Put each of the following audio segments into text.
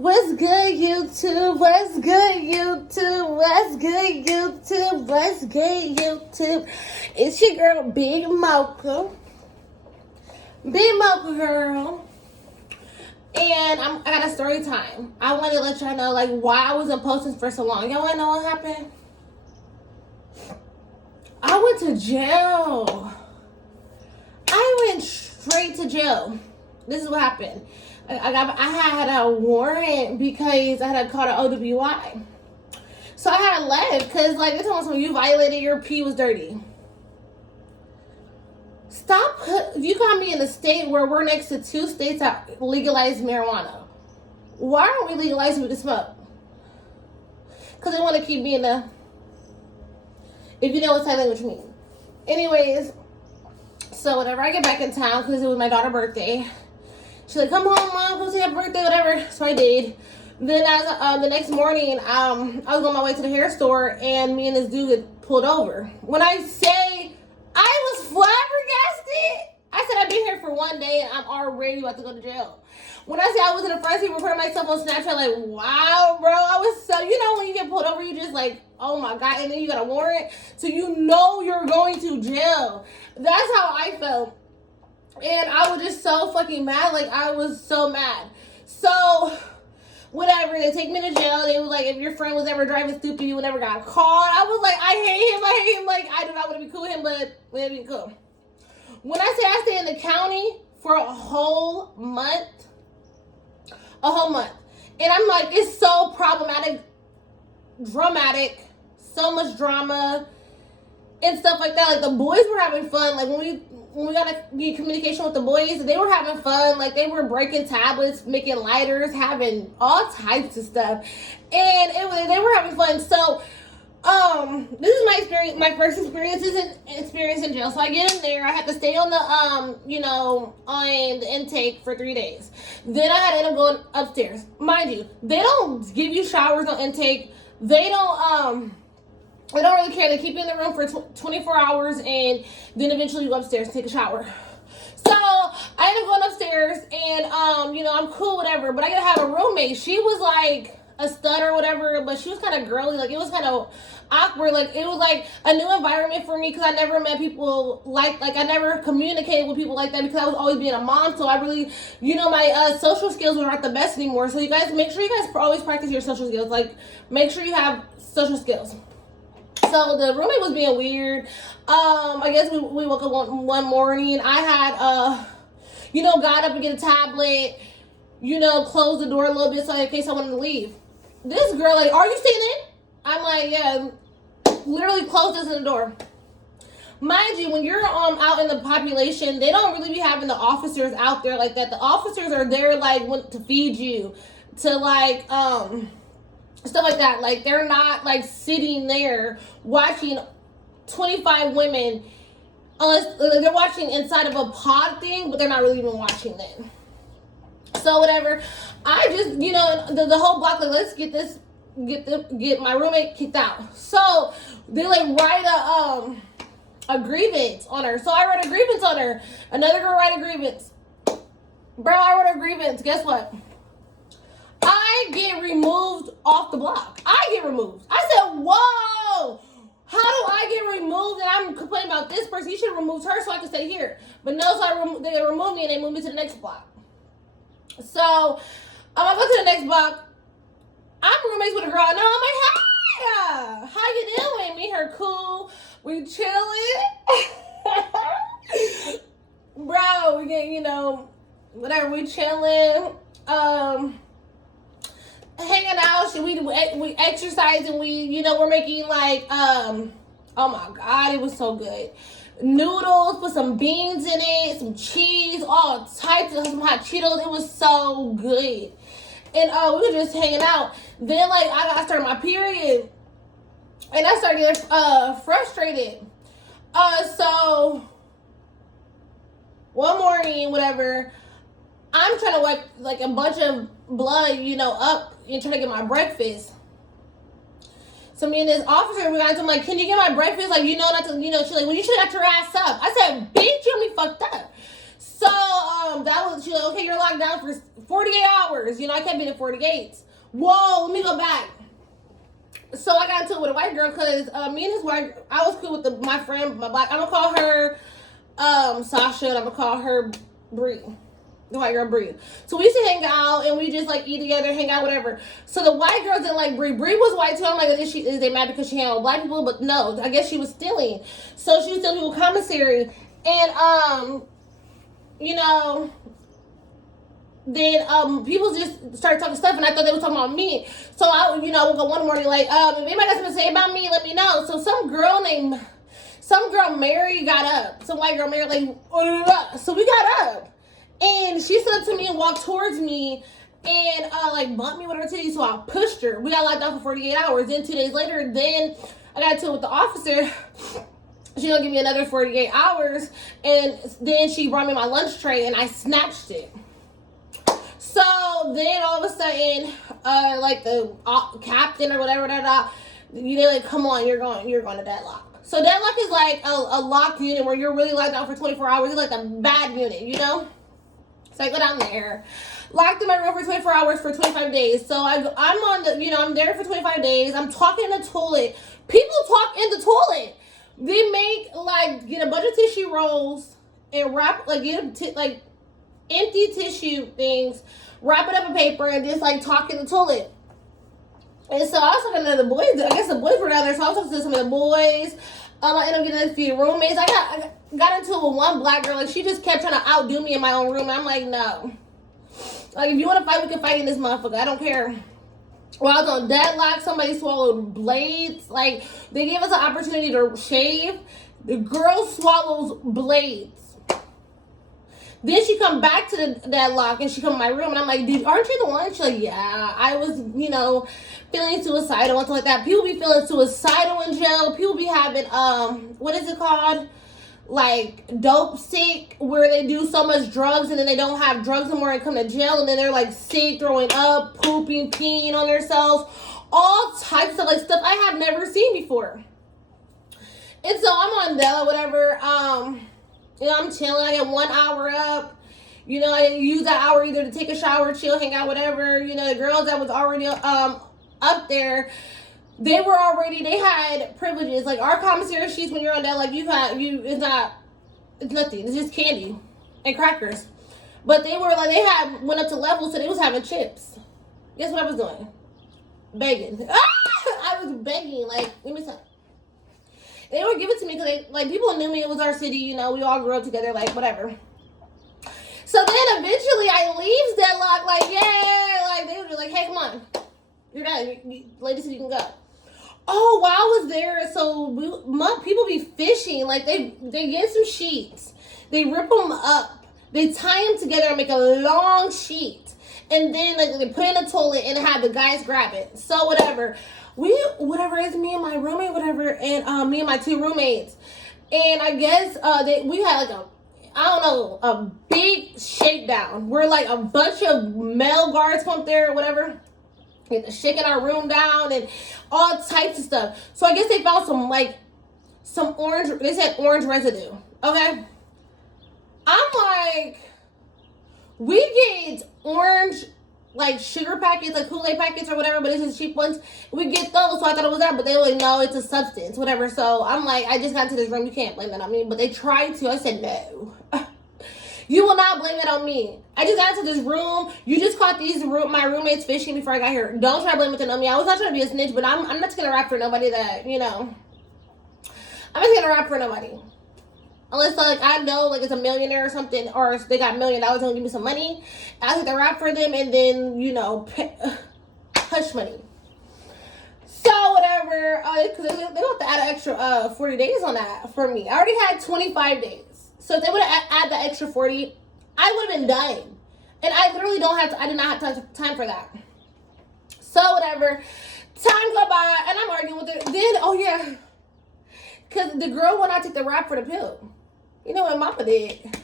What's good, YouTube? What's good, YouTube? What's good, YouTube? What's good, YouTube? It's your girl, Big Mocha. Big Mocha girl. And I got a story time. I want to let y'all know, why I wasn't posting for so long. Y'all want to know what happened? I went to jail. I went straight to jail. This is what happened. I had a warrant because I had caught an OWI. So I had left because, they told me you violated, your pee was dirty. Stop. You got me in a state where we're next to two states that legalize marijuana. Why aren't we legalizing we can smoke? Because they want to keep being the, if you know what sign language means. Anyways, so whenever I get back in town, because it was my daughter's birthday, she's like, come home, Mom, go see your birthday, whatever. So I did. Then the next morning, I was on my way to the hair store, and me and this dude get pulled over. When I say I was flabbergasted, I said I've been here for 1 day, and I'm already about to go to jail. When I say I was in the front seat recording myself on Snapchat, like, wow, bro, I was so, when you get pulled over, you just like, oh my God, and then you got a warrant, so you know you're going to jail. That's how I felt. And I was just so fucking mad. I was so mad. So, whatever. They take me to jail. They was like, if your friend was ever driving stupid, you would never got caught. I was like, I hate him. I do not want to be cool with him, but we'll be cool. When I say I stayed in the county for a whole month. And I'm like, it's so problematic, dramatic, so much drama, and stuff like that. The boys were having fun. When we got to be in communication with the boys, they were having fun. They were breaking tablets, making lighters, having all types of stuff. And they were having fun. So, this is my experience, my first experience in jail. So I get in there, I had to stay on the, on the intake for 3 days. Then I had to end up going upstairs. Mind you, they don't give you showers on intake. They don't really care. They keep you in the room for 24 hours, and then eventually you go upstairs and take a shower. So I ended up going upstairs, and I'm cool, whatever. But I gotta have a roommate. She was like a stud or whatever, but she was kind of girly. It was kind of awkward. It was a new environment for me because I never met people I never communicated with people like that because I was always being a mom. So I really, my social skills were not the best anymore. So you guys, make sure you guys always practice your social skills. Make sure you have social skills. So the roommate was being weird. I guess we woke up one morning. I had, got up and get a tablet, closed the door a little bit so in case I wanted to leave. This girl, are you staying in? I'm like, yeah, literally closed us in the door. Mind you, when you're out in the population, they don't really be having the officers out there like that. The officers are there to feed you, to stuff like that. They're not sitting there watching 25 women unless they're watching inside of a pod thing, but they're not really even watching them. So whatever, I just the whole block let's get my roommate kicked out. So they write a grievance on her. So I wrote a grievance on her. Another girl write a grievance. Bro, I wrote a grievance. Guess what? I get removed off the block. I get removed. I said, whoa, how do I get removed? And I'm complaining about this person. You should have removed her so I could stay here. But no, so they removed me and they moved me to the next block. So I go to the next block. I'm roommates with a girl. No, I'm like, hi, how you doing? Me, her, cool. We chilling. Bro, we get, whatever, we chilling. Hanging out, we exercising, we're making oh my God, it was so good. Noodles, put some beans in it, some cheese, all types of some hot Cheetos. It was so good. And we were just hanging out. Then I got started my period, and I started getting frustrated. So one morning, whatever, I'm trying to wipe a bunch of blood, up and trying to get my breakfast. So me and this officer, we got into can you get my breakfast? Not to, she's like, well, you should have got your ass up. I said, bitch, you got me fucked up. So that was, she's like, okay, you're locked down for 48 hours. You know, I kept being in 48. Whoa, let me go back. So I got into it with a white girl because me and this white, I was cool with my friend, my black. I'm gonna call her Sasha, and I'm gonna call her Bree. The white girl Bree. So we used to hang out and we just like eat together, hang out, whatever. So the white girls didn't like Bree. Bree was white too. I'm like, is they mad because she hang out with black people? But no, I guess she was stealing. So she was stealing people commissary. And you know, then people just started talking stuff, and I thought they were talking about me. So I, woke up one morning like, if anybody got something to say about me, let me know. So some girl Mary got up. Some white girl Mary, like, so we got up. And she stood up to me and walked towards me and like bumped me with her titty, so I pushed her. We got locked down for 48 hours. Then 2 days later, then I got into it with the officer. She gonna give me another 48 hours, and then she brought me my lunch tray and I snatched it. So then all of a sudden, like the captain or whatever, they're like, come on, you're going to deadlock. So deadlock is like a locked unit where you're really locked down for 24 hours. It's like a bad unit, you know? So I go down there, locked in my room for 24 hours for 25 days. So I'm on the, I'm there for 25 days. I'm talking in the toilet. People talk in the toilet. They get a bunch of tissue rolls and wrap, like empty tissue things, wrap it up in paper and just like talk in the toilet. And so I was talking to the boys. I guess the boys were down there, so I was talking to some of the boys. I ended up getting a few roommates. I got into it with one black girl, and she just kept trying to outdo me in my own room. And I'm like, no. Like, if you want to fight, we can fight in this motherfucker. I don't care. While I was on deadlock, somebody swallowed blades. Like, they gave us an opportunity to shave. The girl swallows blades. Then she come back to the deadlock, and she come in my room, and I'm like, dude, aren't you the one? She's like, yeah, I was, feeling suicidal and stuff like that. People be feeling suicidal in jail. People be having, what is it called? Like, dope sick, where they do so much drugs, and then they don't have drugs anymore and come to jail, and then they're, like, sick, throwing up, pooping, peeing on themselves. All types of, like, stuff I have never seen before. And so I'm on Della, whatever, I'm chilling. I get 1 hour up. I use that hour either to take a shower, chill, hang out, whatever. The girls that was already up there, they had privileges. Like, our commissary sheets, when you're on that, like, it's nothing. It's just candy and crackers. But they went up to levels, so they was having chips. Guess what I was doing? Begging. I was begging, like, give me some. They would give it to me because people knew me. It was our city, we all grew up together, like, whatever. So then eventually I leaves deadlock, like, yeah, like, they were just like, hey, come on. You're done. Lady said you can go. Oh, while I was there, so people be fishing. Like, they get some sheets. They rip them up. They tie them together and make a long sheet. And then, they put it in the toilet and have the guys grab it. So, whatever. It's me and my roommate, whatever, and me and my two roommates. And I guess we had a big shakedown where a bunch of male guards come up there or whatever, shaking our room down and all types of stuff. So I guess they found some orange, they said orange residue, okay? I'm like, we get orange sugar packets, like Kool-Aid packets or whatever, but it's just cheap ones. We get those, so I thought it was that, but they were like, no, it's a substance, whatever. So I'm like, I just got into this room, you can't blame that on me. But they tried to. I said, no. You will not blame that on me. I just got into this room. You just caught my roommates fishing before I got here. Don't try to blame it on me. I was not trying to be a snitch, but I'm not just going to rap for nobody that, I'm not just going to rap for nobody. Unless, I know, it's a millionaire or something, or if they got $1 million, gonna give me some money. I take the rap for them, and then, hush money. So, whatever, because they want to add an extra 40 days on that for me. I already had 25 days. So, if they would have added the extra 40, I would have been done. And I literally I did not have time for that. So, whatever. Time go by, and I'm arguing with her. Then, oh, yeah. Because the girl would not take the rap for the pill. You know what Mama did?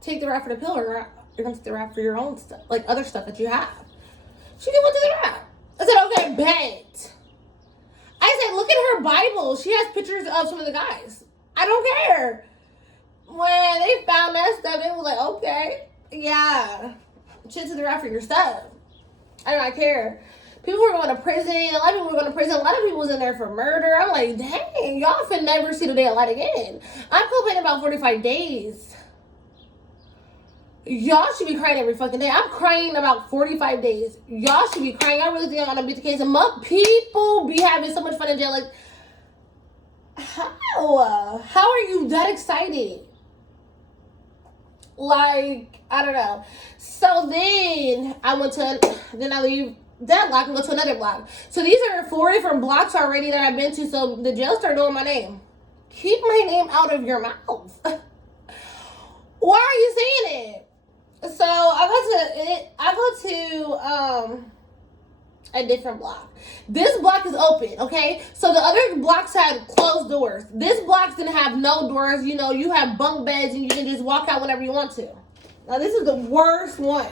Take the rap for the pill, or you're going to take the rap for your own stuff, other stuff that you have. She didn't want to take the rap. I said, okay, bet. I said, look at her Bible. She has pictures of some of the guys. I don't care. when they found that stuff, they was like, okay, yeah, shit to the right for your stuff. I do not care. People were going to prison. A lot of people were going to prison. A lot of people was in there for murder. I'm like, dang, y'all finna never see the day of light again. I'm complaining about 45 days. Y'all should be crying every fucking day. I'm crying about 45 days. Y'all should be crying. I really think I'm gonna beat the case. And people be having so much fun in jail. Like, how are you that excited? Like, I don't know. So then I leave deadlock and go to another block. So these are 4 different blocks already that I've been to. So the jail started knowing my name. Keep my name out of your mouth. Why are you saying it? So I go to a different block. This block is open, okay? So the other blocks had closed doors. This block didn't have no doors. You know, you have bunk beds and you can just walk out whenever you want to. Now this is the worst one.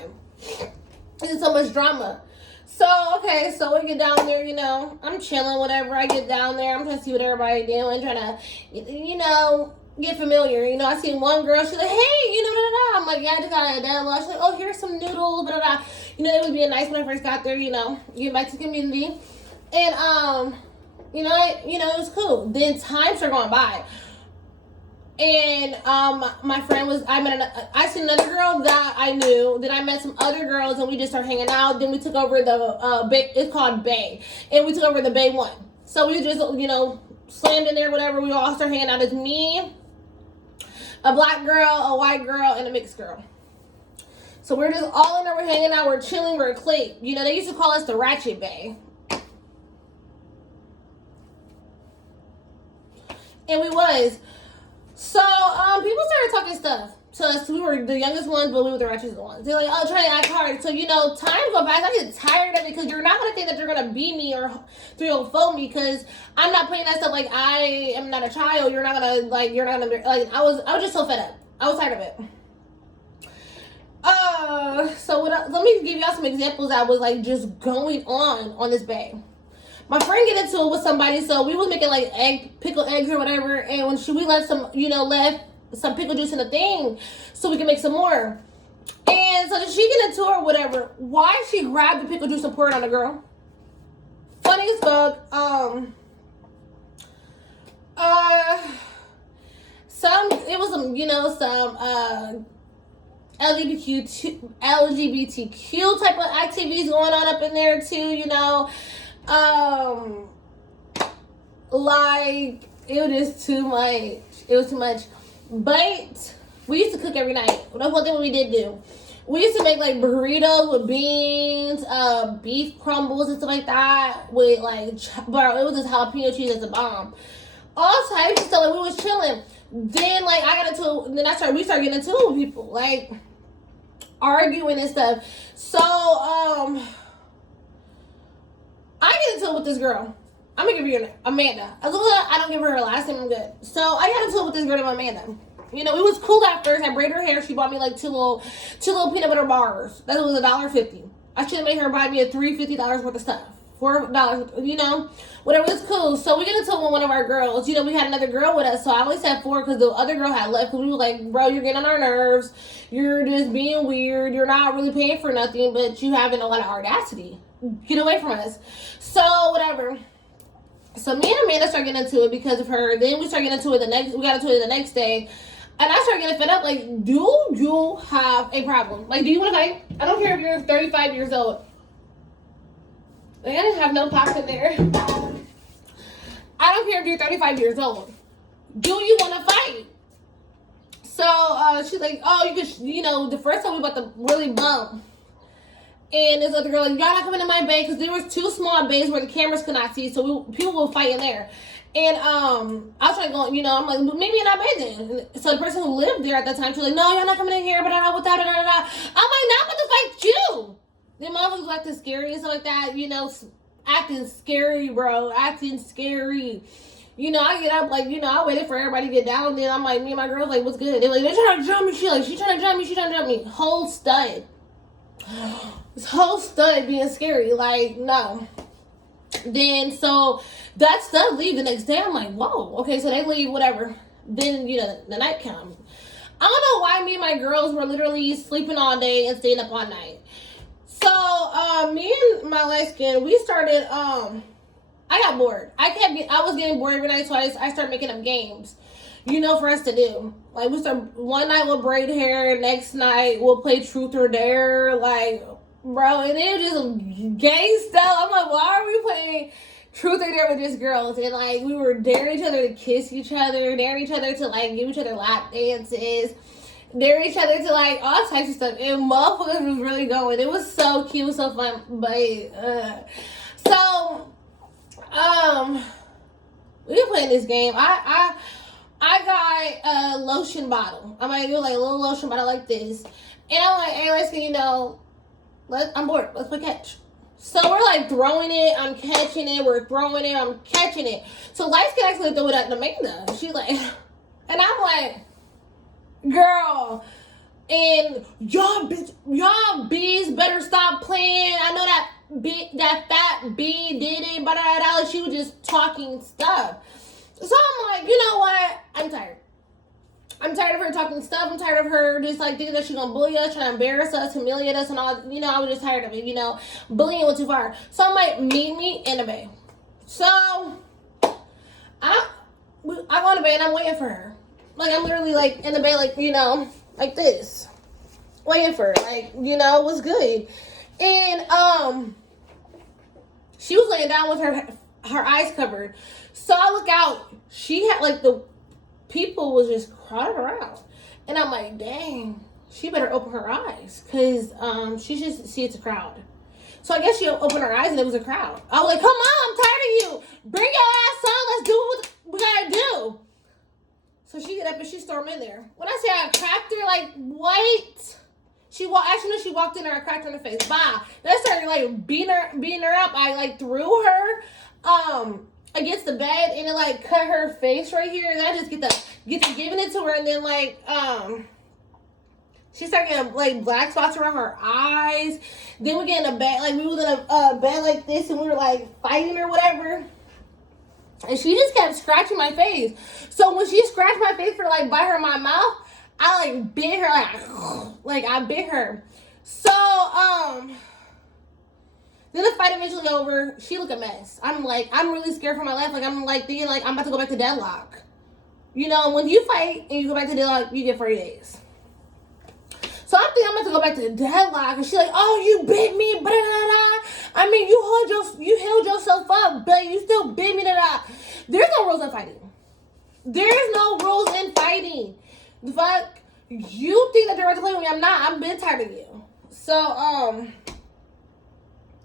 This is so much drama. So, okay, so we get down there, you know, I'm chilling, whatever. I get down there, I'm trying to see what everybody doing, trying to, you know, get familiar. You know, I seen one girl, she's like, hey, you know, da, da, da. I'm like, yeah, I just got a deadlock. She's like, oh, here's some noodles, da, da, da. You know, they was being nice when I first got there, you know, get back to the community. And, you know, it was cool. Then time started going by. And my friend I seen another girl that I knew. Then I met some other girls and we just started hanging out. Then we took over the Bay, it's called Bay. And we took over the Bay 1. So we just, you know, slammed in there, whatever. We all started hanging out as me, a black girl, a white girl, and a mixed girl. So we're just all in there, we're hanging out, we're chilling, we're a clique. You know, they used to call us the Ratchet Bay. And we was. So, people started talking stuff to us. We were the youngest ones, but we were the ratchet ones. They're like, oh, trying to act hard. So, you know, time go by. I get tired of it because you're not going to think that you're going to beat me or 304 me because I'm not playing that stuff like I am not a child. You're not going to, like, I was just so fed up. I was tired of it. Let me give y'all some examples that was, like, just going on this bay. My friend get into it with somebody, so we was making like pickled eggs or whatever, and when we left some pickle juice in the thing, so we can make some more. And so she get into it or whatever. Why she grabbed the pickle juice and poured it on the girl? Funny as fuck. Some LGBTQ type of activities going on up in there too, you know. Like, it was too much. It was too much. But we used to cook every night. That's one thing we did do. We used to make like burritos with beans, beef crumbles and stuff like that. With like, bro, it was just jalapeno cheese as a bomb. All types of stuff. Like, we was chilling. Then like we started getting into it with people, like arguing and stuff. So I get into it with this girl. I'm gonna give you Amanda. As long as I don't give her her last name, I'm good. So I got into it with this girl named Amanda. You know, it was cool at first. I braided her hair. She bought me like two little peanut butter bars. That was $1.50. I should have made her buy me a $3.50 worth of stuff. $4, you know, whatever. It was cool. So we get into it with one of our girls. You know, we had another girl with us. So I only said 4 because the other girl had left. Because we were like, bro, you're getting on our nerves. You're just being weird. You're not really paying for nothing, but you having a lot of audacity. Get away from us. So whatever. So me and Amanda started getting into it because of her. Then we started getting into it we got into it the next day. And I started getting fed up. Like, do you have a problem? Like, do you want to fight? I don't care if you're 35 years old. Like, I didn't have no pocket there. I don't care if you're 35 years old. Do you want to fight? So she's like, oh, you could, you know, the first time we about to really bump. And this other girl like, y'all not coming in my bay because there was 2 small bays where the cameras could not see, so people will fight in there. And I was trying to go, you know, I'm like, maybe you're not bay then. So the person who lived there at that time, she was like, no, y'all not coming in here, but I know what that, I'm like, nah, I'm about to fight you. Then motherfuckers was acting scary and stuff like that, you know, acting scary, bro, acting scary. You know, I get up, like, you know, I waited for everybody to get down, then I'm like, me and my girls, like, what's good? They're like, they're trying to jump me, she trying to jump me, whole stud. This whole stud being scary, like, no. Then, so, that stud leave the next day. I'm like, whoa, okay, so they leave, whatever. Then, you know, the night comes. I don't know why me and my girls were literally sleeping all day and staying up all night. So, me and my light skin, we started, I got bored. I was getting bored every night, so I started making up games, for us to do. Like, we start, one night we'll braid hair, next night we'll play truth or dare, like, bro, and it was just gay stuff. I'm like, why are we playing truth or dare with just girls? And, like, we were daring each other to kiss each other, daring each other to, like, give each other lap dances, dare each other to, like, all types of stuff. And motherfuckers was really going. It was so cute, so fun. But, we were playing this game. I got a lotion bottle. I'm like, a little lotion bottle like this. And I'm like, hey, let's, I'm bored. Let's play catch. So we're like throwing it. I'm catching it. We're throwing it. I'm catching it. So Lights can actually throw it at Amanda. She's like, and I'm like, girl, and y'all bees better stop playing. I know that fat bee did it, but she was just talking stuff. So I'm like, you know what? I'm tired. I'm tired of her talking stuff. I'm tired of her just like thinking that she's gonna bully us, trying to embarrass us, humiliate us, and all. I was just tired of it. Bullying went too far. So I'm like, meet me in the bay. So I go in the bay and I'm waiting for her. Like, I'm literally like in the bay, like, like this, waiting for her. Like, what's good. And she was laying down with her eyes covered. So I look out. She had like the people was just crowded around, and I'm like, dang, she better open her eyes, cause she just see it's a crowd. So I guess she opened her eyes and it was a crowd. I was like, come on, I'm tired of you. Bring your ass on. Let's do what we gotta do. So she get up and she stormed in there. When I say I cracked her, like, what? She walked in there, I cracked her in the face. Bah. Then I started like beating her up. I like threw her against the bed, and it like cut her face right here. And I just get to giving it to her, and then like she started getting like black spots around her eyes. Then we get in a bed, like we was in a bed like this, and we were like fighting or whatever. And she just kept scratching my face. So when she scratched my face for like bite her in my mouth, I like bit her, like I bit her. So then the fight eventually over. She looked a mess. I'm really scared for my life. Like, I'm like thinking like I'm about to go back to deadlock. When you fight and you go back to deadlock, you get 40 days. So I'm thinking I'm about to go back to deadlock, and she's like, "Oh, you bit me, blah, blah, blah. I mean, you held yourself up, but you still bit me, blah, blah." There's no rules in fighting. There's no rules in fighting. The fuck, you think that they're about to play with me? I'm not. I'm been tired of you. So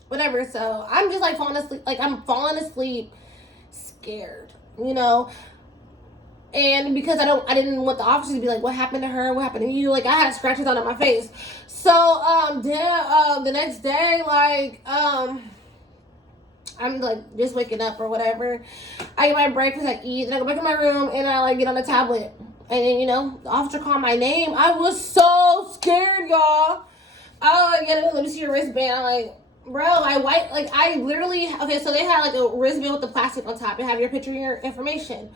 whatever. So I'm just like falling asleep. Like, I'm falling asleep, scared. And because I didn't want the officers to be like, what happened to her? What happened to you? Like, I had scratches on my face. So, then, the next day, like, I'm, like, just waking up or whatever. I get my breakfast, I eat, then I go back in my room, and I, like, get on the tablet. And then, the officer called my name. I was so scared, y'all. Oh, yeah, let me see your wristband. I'm like, bro, I literally, okay, so they had, like, a wristband with the plastic on top and have your picture and your information.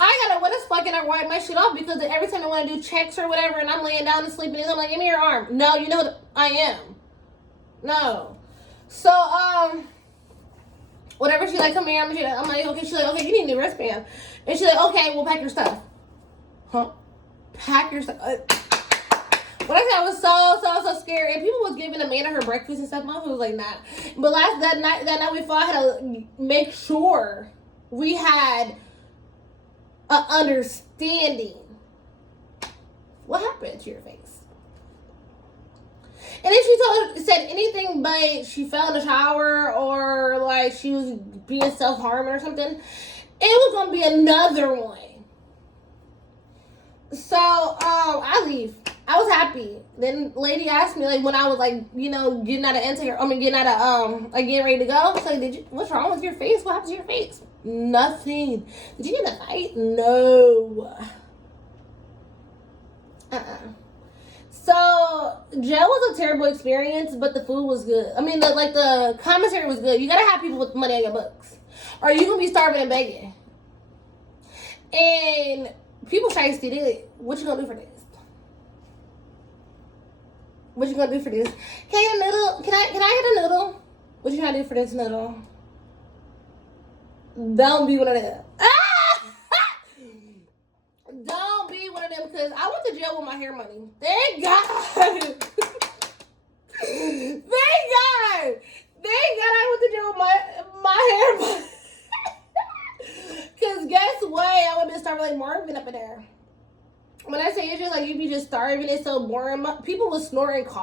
I gotta wet as fuck and I wipe my shit off because every time I want to do checks or whatever and I'm laying down and sleeping, I'm like, give me your arm. No, you know what I am. No. So, whatever, she like, come here. I'm like, okay. She's like, okay, you need a new wristband. And she's like, okay, we'll pack your stuff. Huh? Pack your stuff. When I said I was so scared, and people was giving Amanda her breakfast and stuff, my food was like, nah. But that night before, I had to make sure we had a understanding. What happened to your face? And then she said anything but she fell in the shower or like she was being self-harming or something. It was gonna be another one. So I leave. I was happy. Then lady asked me like when I was like, getting out of intake, getting out of like getting ready to go. So like, what's wrong with your face? What happened to your face? Nothing. Did you get in a fight? No. So jail was a terrible experience, but the food was good. The commissary was good. You gotta have people with money on your books, or you gonna be starving and begging. And people try to steal it. What you gonna do for this? What you gonna do for this? Can I get a noodle? Can I get a noodle? What you gonna do for this noodle? Don't be one of them. Don't be one of them, because I went to jail with my hair money. Thank God. Thank God. Thank God I went to jail with my hair money. Because guess what? I would have been starving like Marvin up in there. When I say it's just like you be just starving, it's so boring. People was snorting coffee.